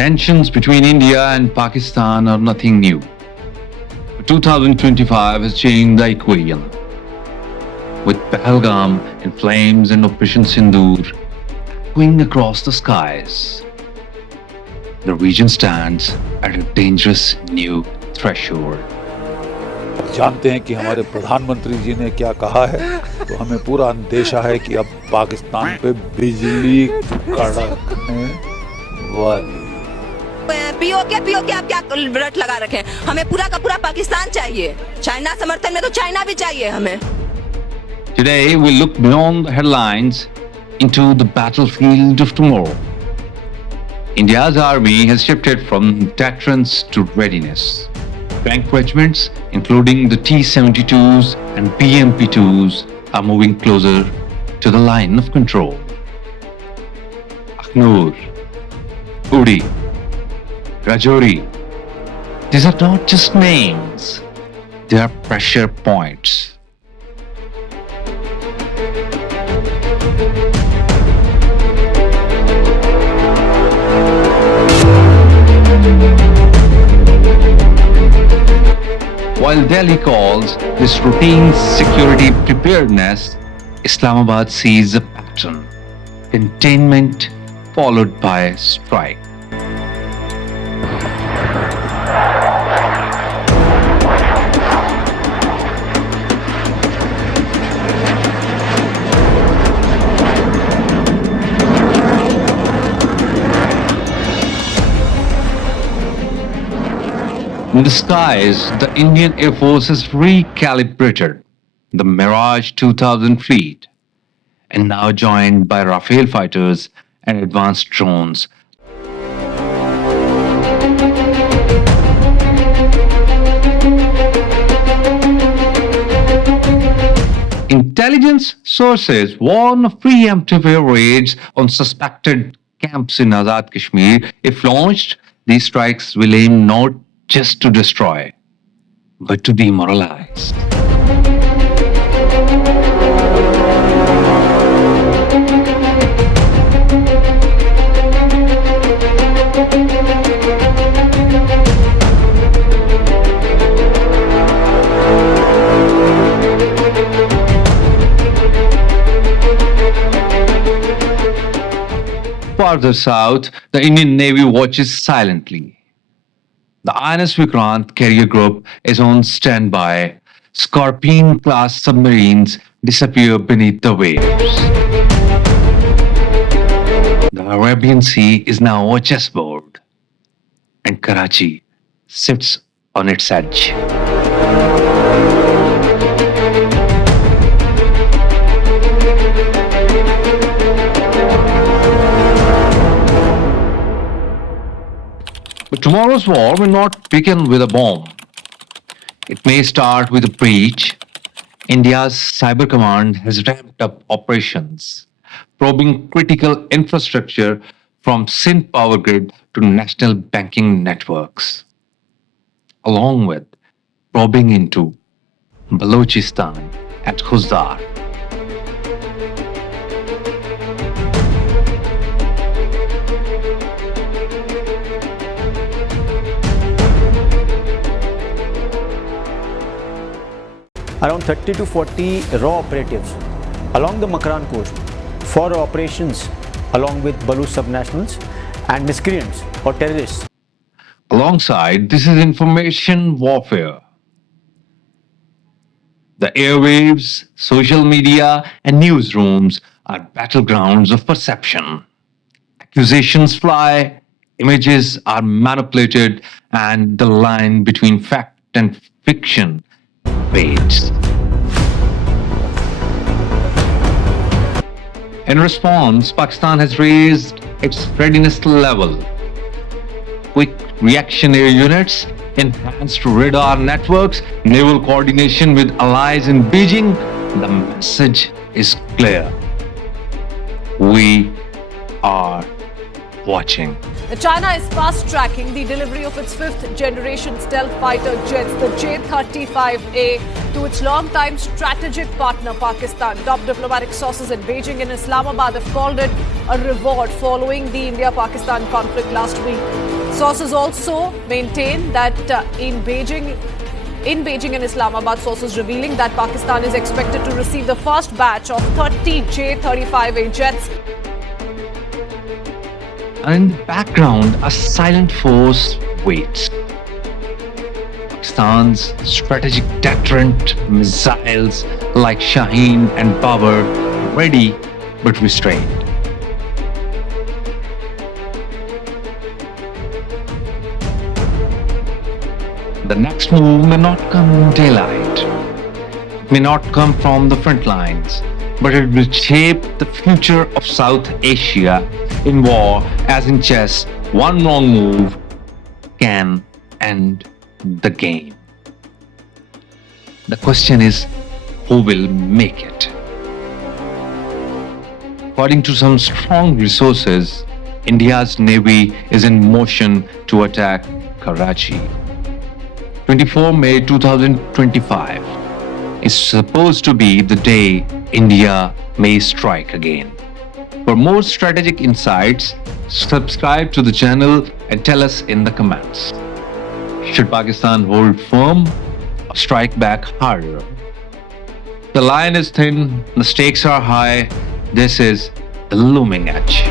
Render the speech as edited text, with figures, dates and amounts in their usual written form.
Tensions between India and Pakistan are nothing new. 2025 has changed the equation. With Pahalgam in flames and Operation Sindoor going across the skies, the region stands at a dangerous new threshold. जानते हैं कि हमारे प्रधानमंत्री जी ने क्या कहा है, तो हमें पूरा अंदेशा है कि अब पाकिस्तान पे बिजली कड़कने वाली। पीओके आप क्या रट लगा रखे हैं? हमें पूरा का पूरा पाकिस्तान चाहिए। चाइना समर्थन में तो चाइना भी चाहिए हमें। Today we look beyond the headlines into the battlefield of tomorrow. India's army has shifted from deterrence to readiness. Tank regiments, including the T-72s and BMP-2s, are moving closer to the line of control. Akhnur, Uri, Rajouri, these are not just names, they are pressure points. While Delhi calls this routine security preparedness, Islamabad sees a pattern: containment followed by strike. In the skies, the Indian Air Force has recalibrated the Mirage 2000 fleet and now joined by Rafale fighters and advanced drones. Intelligence sources warn of preemptive air raids on suspected camps in Azad Kashmir. If launched, these strikes will aim not just to destroy, but to demoralize. Farther south, the Indian Navy watches silently. The INS Vikrant carrier group is on standby. Scorpion-class submarines disappear beneath the waves. The Arabian Sea is now a chessboard, and Karachi sits on its edge. But tomorrow's war will not begin with a bomb. It may start with a breach. India's Cyber Command has ramped up operations, probing critical infrastructure from Sindh power grid to national banking networks, along with probing into Balochistan at Khuzdar. Around 30 to 40 raw operatives along the Makran coast for operations along with Baluch subnationals and miscreants or terrorists. Alongside, this is information warfare. The airwaves, social media, and newsrooms are battlegrounds of perception. Accusations fly, images are manipulated, and the line between fact and fiction fades. In response, Pakistan has raised its readiness level. Quick reaction air units, enhanced radar networks, naval coordination with allies in Beijing. The message is clear. We are watching. China is fast-tracking the delivery of its fifth-generation stealth fighter jets, the J-35A, to its long-time strategic partner, Pakistan. Top diplomatic sources in Beijing and Islamabad have called it a reward following the India-Pakistan conflict last week. Sources also maintain that in Beijing and Islamabad, sources revealing that Pakistan is expected to receive the first batch of 30 J-35A jets. And in the background, a silent force waits. Pakistan's strategic deterrent missiles like Shaheen and Babur, ready but restrained. The next move may not come in daylight. It may not come from the front lines, but it will shape the future of South Asia in war, as in chess, one wrong move can end the game. The question is, who will make it? According to some strong resources, India's navy is in motion to attack Karachi. 24 May 2025 is supposed to be the day India may strike again. For more strategic insights, subscribe to the channel and tell us in the comments. Should Pakistan hold firm or strike back harder? The line is thin, the stakes are high. This is the looming edge.